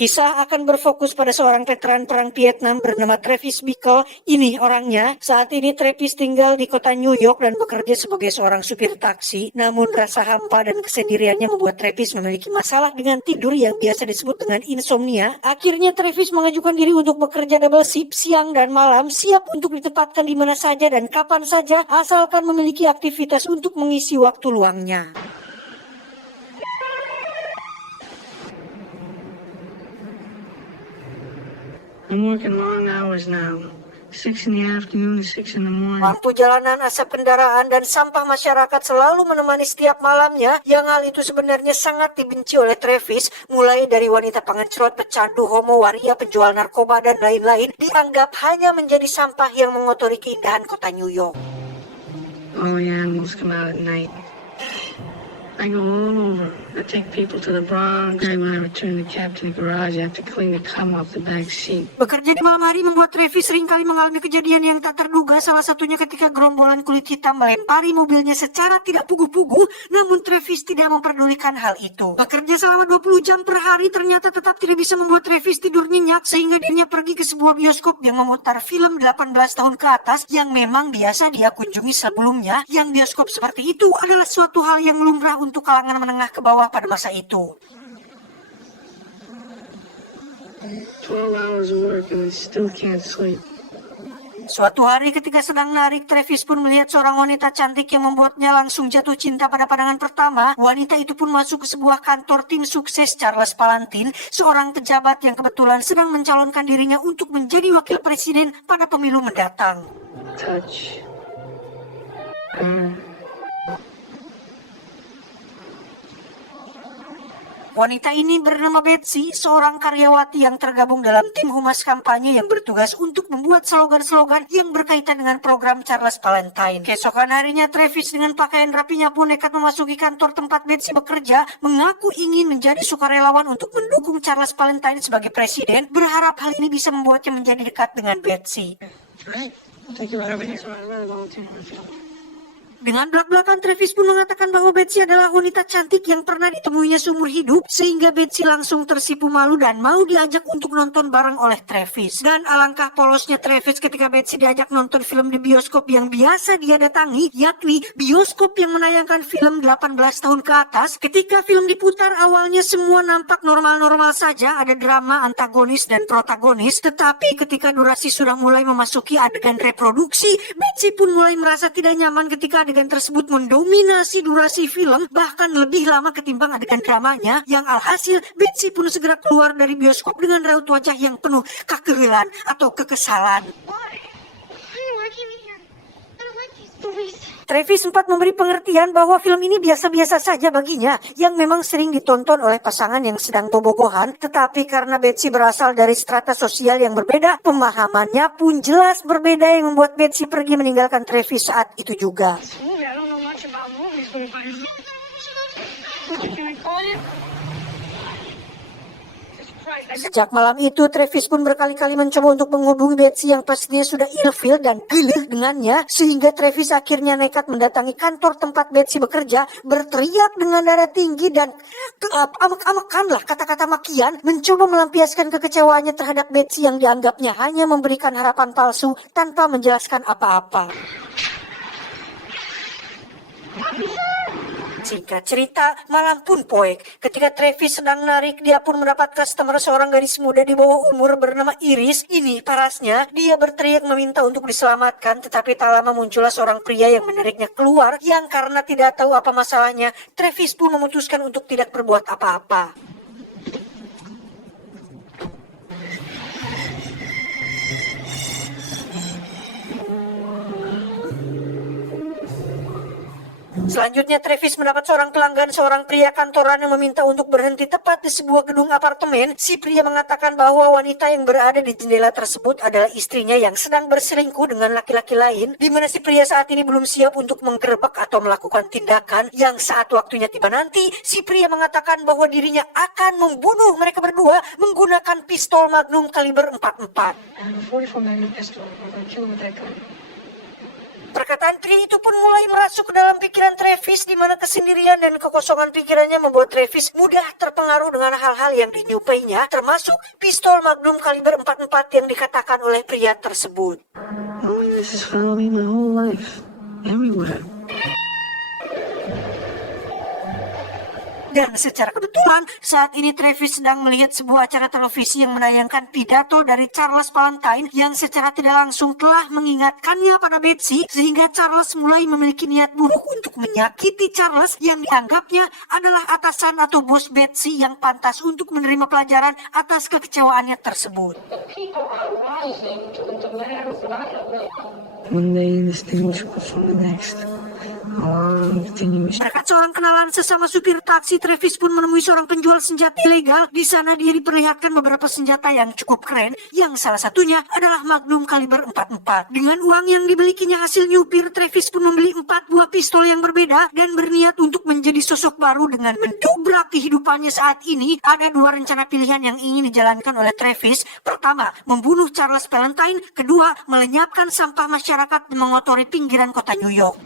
Kisah akan berfokus pada seorang veteran perang Vietnam bernama Travis Bickle. Ini orangnya. Saat ini Travis tinggal di kota New York dan bekerja sebagai seorang supir taksi. Namun rasa hampa dan kesendiriannya membuat Travis memiliki masalah dengan tidur yang biasa disebut dengan insomnia. Akhirnya Travis mengajukan diri untuk bekerja double shift siang dan malam, siap untuk ditempatkan di mana saja dan kapan saja asalkan memiliki aktivitas untuk mengisi waktu luangnya. I'm working long hours now. 6 in the afternoon, 6 in the morning. Lampu jalanan, asap kendaraan, dan sampah masyarakat selalu menemani setiap malamnya. Yang hal itu sebenarnya sangat dibenci oleh Travis. Mulai dari wanita pengecerot, pecandu, homo, waria, penjual narkoba, dan lain-lain. Dianggap hanya menjadi sampah yang mengotori keindahan kota New York. All the animals come out at night. I go all over. I take people to the Bronx. When I return the cab to the garage, I have to clean the cum off the back seat. Bekerja di malam hari membuat Travis seringkali mengalami kejadian yang tak terduga. Salah satunya ketika gerombolan kulit hitam melempari mobilnya secara tidak pugu-pugu. Namun Travis tidak memperdulikan hal itu. Bekerja selama 20 jam per hari ternyata tetap tidak bisa membuat Travis tidur nyenyak. Sehingga dirinya pergi ke sebuah bioskop yang memutar film 18 tahun ke atas yang memang biasa dia kunjungi sebelumnya. Yang bioskop seperti itu adalah suatu hal yang lumrah untuk kalangan menengah ke bawah pada masa itu. 12 hours of work and I still can't sleep. Suatu hari ketika sedang narik, Travis pun melihat seorang wanita cantik yang membuatnya langsung jatuh cinta pada pandangan pertama. Wanita itu pun masuk ke sebuah kantor tim sukses Charles Palantin, seorang pejabat yang kebetulan sedang mencalonkan dirinya untuk menjadi wakil presiden pada pemilu mendatang. Touch. Wanita ini bernama Betsy, seorang karyawati yang tergabung dalam tim humas kampanye yang bertugas untuk membuat slogan-slogan yang berkaitan dengan program Charles Valentine. Keesokan harinya, Travis dengan pakaian rapinya pun nekat memasuki kantor tempat Betsy bekerja, mengaku ingin menjadi sukarelawan untuk mendukung Charles Valentine sebagai presiden, berharap hal ini bisa membuatnya menjadi dekat dengan Betsy. Dengan belak-belakan, Travis pun mengatakan bahwa Betsy adalah wanita cantik yang pernah ditemuinya seumur hidup, sehingga Betsy langsung tersipu malu dan mau diajak untuk nonton bareng oleh Travis. Dan alangkah polosnya Travis ketika Betsy diajak nonton film di bioskop yang biasa dia datangi, yakni bioskop yang menayangkan film 18 tahun ke atas. Ketika film diputar, awalnya semua nampak normal-normal saja, ada drama antagonis dan protagonis, tetapi ketika durasi sudah mulai memasuki adegan reproduksi, Betsy pun mulai merasa tidak nyaman ketika adegan tersebut mendominasi durasi film, bahkan lebih lama ketimbang adegan dramanya, yang alhasil Betsy pun segera keluar dari bioskop dengan raut wajah yang penuh kekehilan atau kekesalan. Travis sempat memberi pengertian bahwa film ini biasa-biasa saja baginya, yang memang sering ditonton oleh pasangan yang sedang bobogohan, tetapi karena Betsy berasal dari strata sosial yang berbeda, pemahamannya pun jelas berbeda yang membuat Betsy pergi meninggalkan Travis saat itu juga. Sejak malam itu, Travis pun berkali-kali mencoba untuk menghubungi Betsy yang pastinya sudah ilfil dan gilih dengannya, sehingga Travis akhirnya nekat mendatangi kantor tempat Betsy bekerja, berteriak dengan nada tinggi dan amek-amekanlah kata-kata makian, mencoba melampiaskan kekecewaannya terhadap Betsy yang dianggapnya hanya memberikan harapan palsu tanpa menjelaskan apa-apa. Singkat cerita, malam pun poek. Ketika Travis sedang narik, dia pun mendapat customer seorang gadis muda di bawah umur bernama Iris. Ini parasnya, dia berteriak meminta untuk diselamatkan, tetapi tak lama muncullah seorang pria yang menariknya keluar, yang karena tidak tahu apa masalahnya, Travis pun memutuskan untuk tidak berbuat apa-apa. Selanjutnya, Travis mendapat seorang pelanggan, seorang pria kantoran yang meminta untuk berhenti tepat di sebuah gedung apartemen. Si pria mengatakan bahwa wanita yang berada di jendela tersebut adalah istrinya yang sedang berselingkuh dengan laki-laki lain, di mana si pria saat ini belum siap untuk menggerebek atau melakukan tindakan yang saat waktunya tiba nanti, si pria mengatakan bahwa dirinya akan membunuh mereka berdua menggunakan pistol Magnum kaliber 44. Perkataan pria itu pun mulai merasuk ke dalam pikiran Travis, di mana kesendirian dan kekosongan pikirannya membuat Travis mudah terpengaruh dengan hal-hal yang dinyupainya, termasuk pistol Magnum kaliber 44 yang dikatakan oleh pria tersebut. Oh, this is following me my whole life. Everywhere. Dan secara kebetulan, saat ini Travis sedang melihat sebuah acara televisi yang menayangkan pidato dari Charles Valentine yang secara tidak langsung telah mengingatkannya pada Betsy, sehingga Charles mulai memiliki niat buruk untuk menyakiti Charles yang dianggapnya adalah atasan atau bos Betsy yang pantas untuk menerima pelajaran atas kekecewaannya tersebut. One day distinguished from the next. Berkat seorang kenalan sesama supir taksi, Travis pun menemui seorang penjual senjata ilegal. Di sana dia diperlihatkan beberapa senjata yang cukup keren, yang salah satunya adalah Magnum kaliber 44. Dengan uang yang dimilikinya hasil nyupir, Travis pun membeli 4 buah pistol yang berbeda dan berniat untuk menjadi sosok baru dengan mendobrak kehidupannya saat ini. Ada 2 rencana pilihan yang ingin dijalankan oleh Travis. Pertama, membunuh Charles Valentine. Kedua, melenyapkan sampah masyarakat dan mengotori pinggiran kota New York.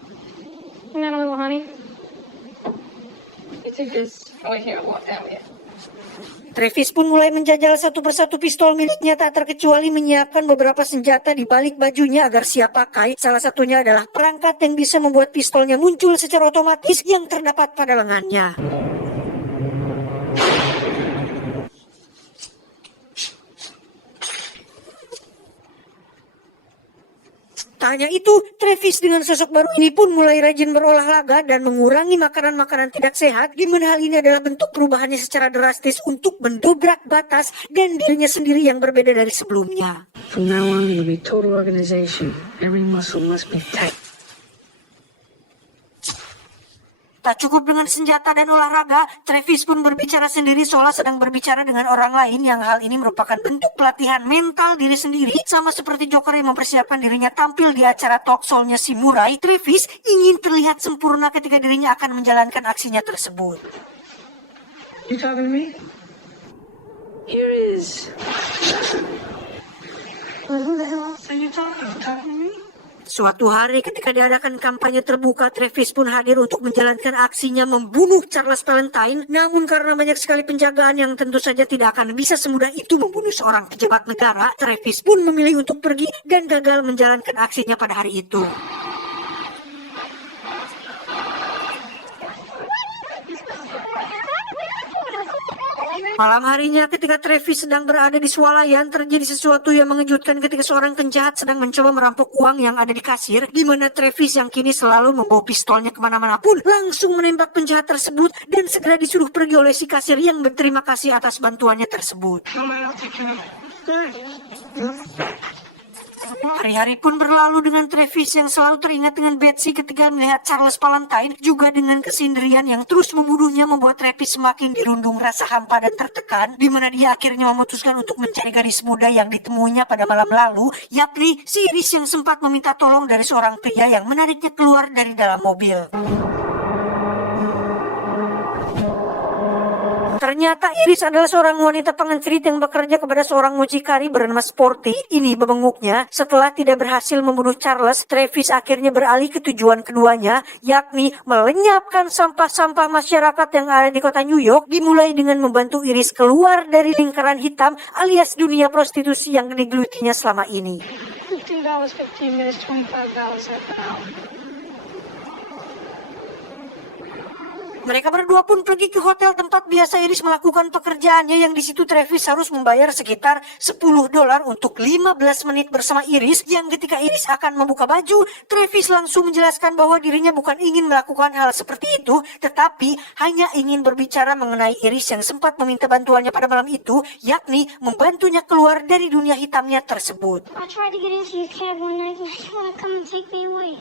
Not a little honey. You take this. Oh, here, walk down here. Travis pun mulai menjajal satu persatu pistol miliknya, tak terkecuali menyiapkan beberapa senjata di balik bajunya agar siap pakai. Salah satunya adalah perangkat yang bisa membuat pistolnya muncul secara otomatis yang terdapat pada lengannya. Tak hanya itu, Travis dengan sosok baru ini pun mulai rajin berolahraga dan mengurangi makanan-makanan tidak sehat, di mana hal ini adalah bentuk perubahannya secara drastis untuk mendobrak batas dan dirinya sendiri yang berbeda dari sebelumnya. From now on, it'll be total organization. Every muscle must be tight. Tak cukup dengan senjata dan olahraga, Travis pun berbicara sendiri seolah sedang berbicara dengan orang lain, yang hal ini merupakan bentuk pelatihan mental diri sendiri. Sama seperti Joker yang mempersiapkan dirinya tampil di acara talk show-nya si Murray, Travis ingin terlihat sempurna ketika dirinya akan menjalankan aksinya tersebut. You talking to me? Here is. Who the hell else are you talking to me? Suatu hari ketika diadakan kampanye terbuka, Travis pun hadir untuk menjalankan aksinya membunuh Charles Valentine. Namun karena banyak sekali penjagaan yang tentu saja tidak akan bisa semudah itu membunuh seorang pejabat negara, Travis pun memilih untuk pergi dan gagal menjalankan aksinya pada hari itu. Malam harinya ketika Travis sedang berada di swalayan, terjadi sesuatu yang mengejutkan ketika seorang penjahat sedang mencoba merampok uang yang ada di kasir, di mana Travis yang kini selalu membawa pistolnya kemana-mana pun langsung menembak penjahat tersebut dan segera disuruh pergi oleh si kasir yang berterima kasih atas bantuannya tersebut. Hari-hari pun berlalu dengan Travis yang selalu teringat dengan Betsy ketika melihat Charles Valentine, juga dengan kesendirian yang terus membunuhnya membuat Travis semakin dirundung rasa hampa dan tertekan, di mana dia akhirnya memutuskan untuk mencari gadis muda yang ditemuinya pada malam lalu, yakni si Iris yang sempat meminta tolong dari seorang pria yang menariknya keluar dari dalam mobil. Ternyata Iris adalah seorang wanita pengantrit yang bekerja kepada seorang mucikari bernama Sporty. Ini bebenguknya. Setelah tidak berhasil membunuh Charles, Travis akhirnya beralih ke tujuan keduanya, yakni melenyapkan sampah-sampah masyarakat yang ada di kota New York, dimulai dengan membantu Iris keluar dari lingkaran hitam alias dunia prostitusi yang digelutinya selama ini. $15 minutes, $25 an hour. Mereka berdua pun pergi ke hotel tempat biasa Iris melakukan pekerjaannya, yang di situ Travis harus membayar sekitar $10 untuk 15 menit bersama Iris, yang ketika Iris akan membuka baju, Travis langsung menjelaskan bahwa dirinya bukan ingin melakukan hal seperti itu, tetapi hanya ingin berbicara mengenai Iris yang sempat meminta bantuannya pada malam itu, yakni membantunya keluar dari dunia hitamnya tersebut. I tried to get into your cab one night and you want to come and take me away.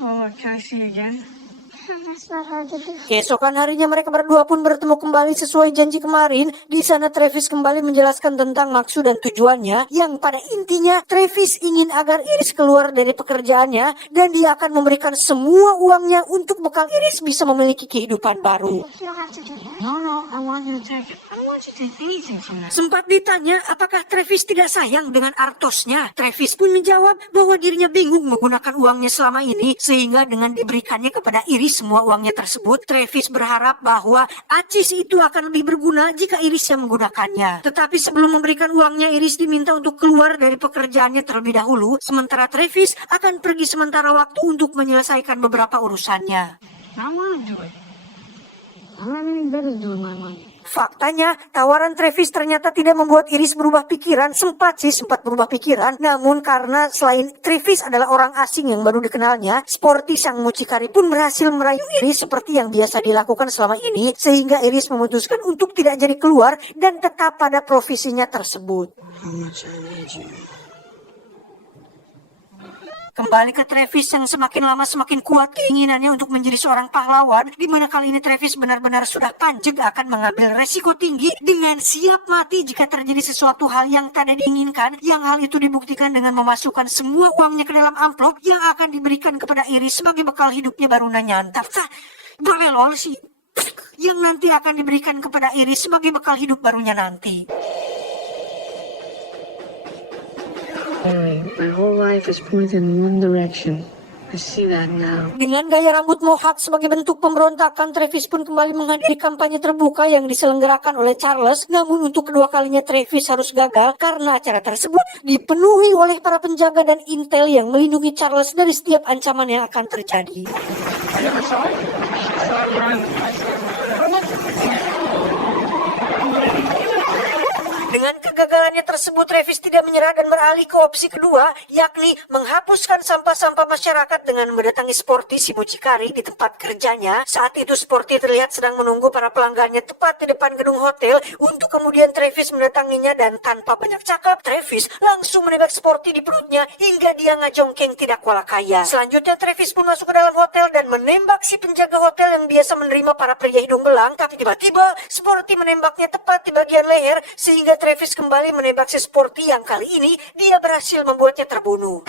Oh, can I see you again? That's not hard to do. Keesokan harinya mereka berdua pun bertemu kembali sesuai janji kemarin. Di sana Travis kembali menjelaskan tentang maksud dan tujuannya, yang pada intinya Travis ingin agar Iris keluar dari pekerjaannya dan dia akan memberikan semua uangnya untuk bekal Iris bisa memiliki kehidupan baru. You don't have to do that. No, I want you to take it. I don't want won't you take anything from that? Sempat ditanya apakah Travis tidak sayang dengan Artosnya. Travis pun menjawab bahwa dirinya bingung menggunakan uangnya selama ini, sehingga dengan diberikannya kepada Iris semua uangnya tersebut, Travis berharap bahwa acis itu akan lebih berguna jika Iris yang menggunakannya. Tetapi sebelum memberikan uangnya, Iris diminta untuk keluar dari pekerjaannya terlebih dahulu, sementara Travis akan pergi sementara waktu untuk menyelesaikan beberapa urusannya. I want to do it. I don't have anything better to do with my money. Faktanya, tawaran Travis ternyata tidak membuat Iris berubah pikiran. Sempat berubah pikiran. Namun karena selain Travis adalah orang asing yang baru dikenalnya, Sporty sang mucikari pun berhasil merayu Iris seperti yang biasa dilakukan selama ini, sehingga Iris memutuskan untuk tidak jadi keluar dan tetap pada profesinya tersebut. How much I need you. Kembali ke Travis yang semakin lama semakin kuat keinginannya untuk menjadi seorang pahlawan, di mana kali ini Travis benar-benar sudah panjang akan mengambil resiko tinggi dengan siap mati jika terjadi sesuatu hal yang tidak diinginkan, yang hal itu dibuktikan dengan memasukkan semua uangnya ke dalam amplop yang akan diberikan kepada Iris sebagai bekal hidupnya barunya nyantap. Balelol sih, yang nanti akan diberikan kepada Iris sebagai bekal hidup barunya nanti. My whole life is pointed in one direction. I see that now. Dengan gaya rambut mohawk sebagai bentuk pemberontakan, Travis pun kembali menghadiri kampanye terbuka yang diselenggarakan oleh Charles. Namun untuk kedua kalinya Travis harus gagal karena acara tersebut dipenuhi oleh para penjaga dan intel yang melindungi Charles dari setiap ancaman yang akan terjadi. Dengan kegagalannya tersebut, Travis tidak menyerah dan beralih ke opsi kedua, yakni menghapuskan sampah-sampah masyarakat dengan mendatangi Sporty si mucikari di tempat kerjanya. Saat itu Sporty terlihat sedang menunggu para pelanggannya tepat di depan gedung hotel, untuk kemudian Travis mendatanginya dan tanpa banyak cakap, Travis langsung menembak Sporty di perutnya hingga dia ngajongkeng tidak kuala kaya. Selanjutnya Travis pun masuk ke dalam hotel dan menembak si penjaga hotel yang biasa menerima para pria hidung belang, tapi tiba-tiba Sporty menembaknya tepat di bagian leher, sehingga Travis kembali menembak si Sporty yang kali ini dia berhasil membuatnya terbunuh.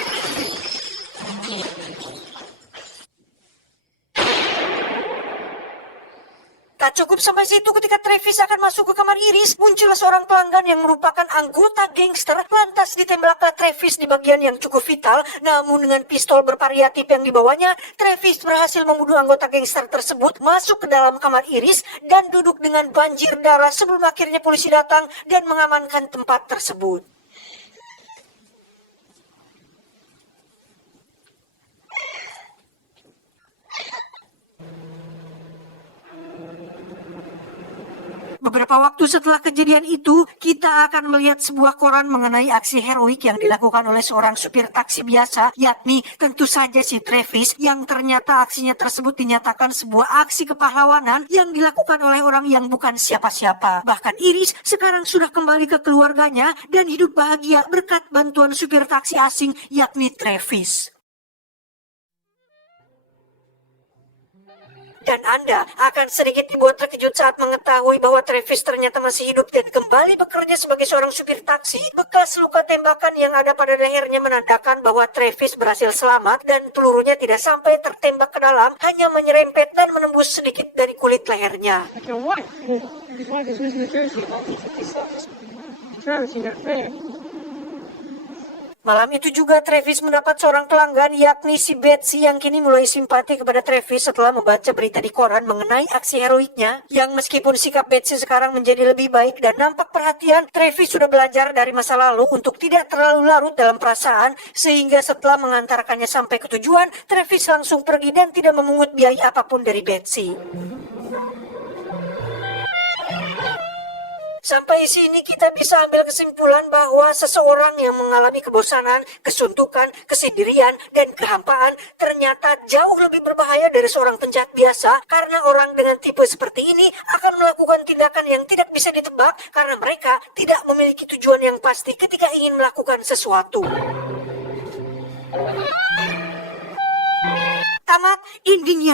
Tak cukup sampai situ, ketika Travis akan masuk ke kamar Iris, muncullah seorang pelanggan yang merupakan anggota gangster. Lantas ditembaklah Travis di bagian yang cukup vital, namun dengan pistol bervariatif yang dibawanya, Travis berhasil membunuh anggota gangster tersebut, masuk ke dalam kamar Iris, dan duduk dengan banjir darah sebelum akhirnya polisi datang dan mengamankan tempat tersebut. Beberapa waktu setelah kejadian itu, kita akan melihat sebuah koran mengenai aksi heroik yang dilakukan oleh seorang supir taksi biasa, yakni tentu saja si Travis, yang ternyata aksinya tersebut dinyatakan sebuah aksi kepahlawanan yang dilakukan oleh orang yang bukan siapa-siapa. Bahkan Iris sekarang sudah kembali ke keluarganya dan hidup bahagia berkat bantuan supir taksi asing, yakni Travis. Dan Anda akan sedikit dibuat terkejut saat mengetahui bahwa Travis ternyata masih hidup dan kembali bekerja sebagai seorang supir taksi. Bekas luka tembakan yang ada pada lehernya menandakan bahwa Travis berhasil selamat dan pelurunya tidak sampai tertembak ke dalam, hanya menyerempet dan menembus sedikit dari kulit lehernya. Malam itu juga Travis mendapat seorang pelanggan, yakni si Betsy, yang kini mulai simpati kepada Travis setelah membaca berita di koran mengenai aksi heroiknya. Yang meskipun sikap Betsy sekarang menjadi lebih baik dan nampak perhatian, Travis sudah belajar dari masa lalu untuk tidak terlalu larut dalam perasaan, sehingga setelah mengantarkannya sampai ke tujuan, Travis langsung pergi dan tidak memungut biaya apapun dari Betsy. Sampai sini kita bisa ambil kesimpulan bahwa seseorang yang mengalami kebosanan, kesuntukan, kesendirian, dan kehampaan ternyata jauh lebih berbahaya dari seorang penjahat biasa, karena orang dengan tipe seperti ini akan melakukan tindakan yang tidak bisa ditebak karena mereka tidak memiliki tujuan yang pasti ketika ingin melakukan sesuatu. Tamat ending yang